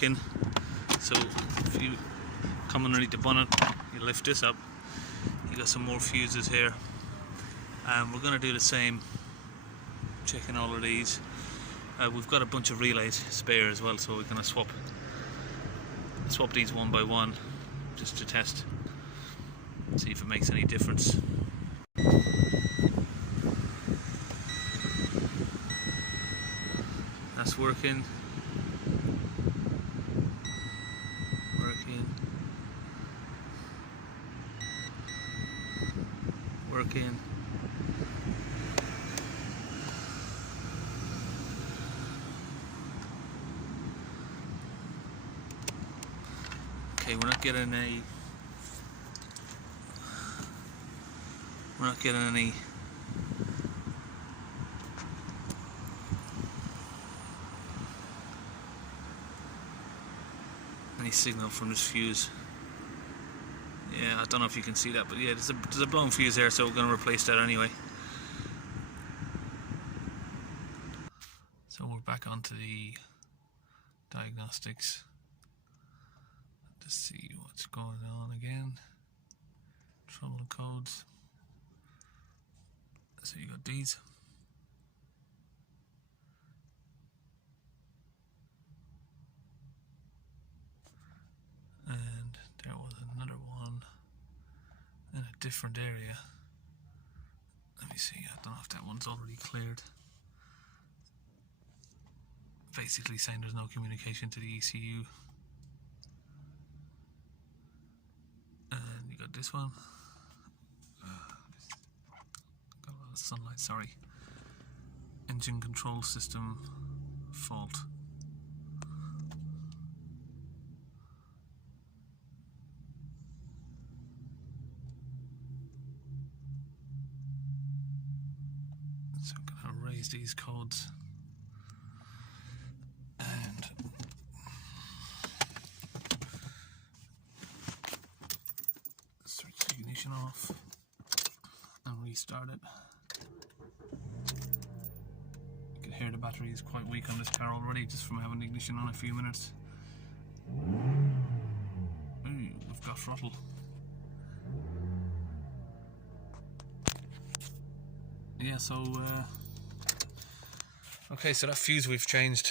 So if you come underneath the bonnet, you lift this up, you got some more fuses here, and we're going to do the same, checking all of these. We've got a bunch of relays spare as well, so we're going to swap these one by one just to test, see if it makes any difference. That's working. Working. Okay, we're not getting any signal from this fuse. Yeah, I don't know if you can see that, but yeah, there's a blown fuse there, so we're going to replace that anyway. So we're back onto the diagnostics to see what's going on again. Trouble codes. So you got these. And there was another one in a different area. Let me see, I don't know if that one's already cleared. Basically saying there's no communication to the ECU. And you got this one. Got a lot of sunlight, sorry. Engine control system fault. So I'm going to raise these codes and switch the ignition off and restart it. You can hear the battery is quite weak on this car already just from having the ignition on a few minutes. Ooh, we've got throttle. Yeah, so okay, so that fuse we've changed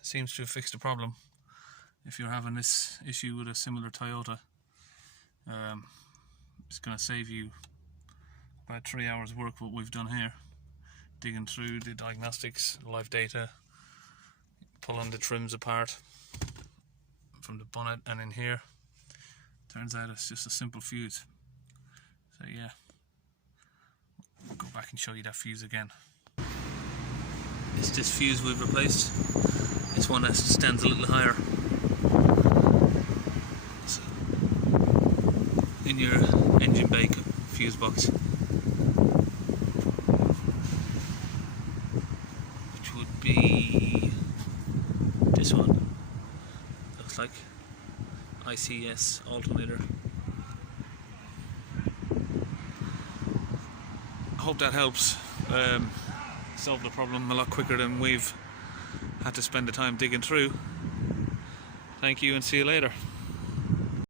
seems to have fixed the problem. If you're having this issue with a similar Toyota, it's going to save you about 3 hours work what we've done here, digging through the diagnostics, live data, pulling the trims apart from the bonnet and in here. Turns out it's just a simple fuse. So yeah, I'll go back and show you that fuse again. It's this fuse we've replaced. It's one that stands a little higher. So, in your engine bay fuse box, which would be this one. Looks like ICS alternator. I hope that helps solve the problem a lot quicker than we've had to spend the time digging through. Thank you and see you later.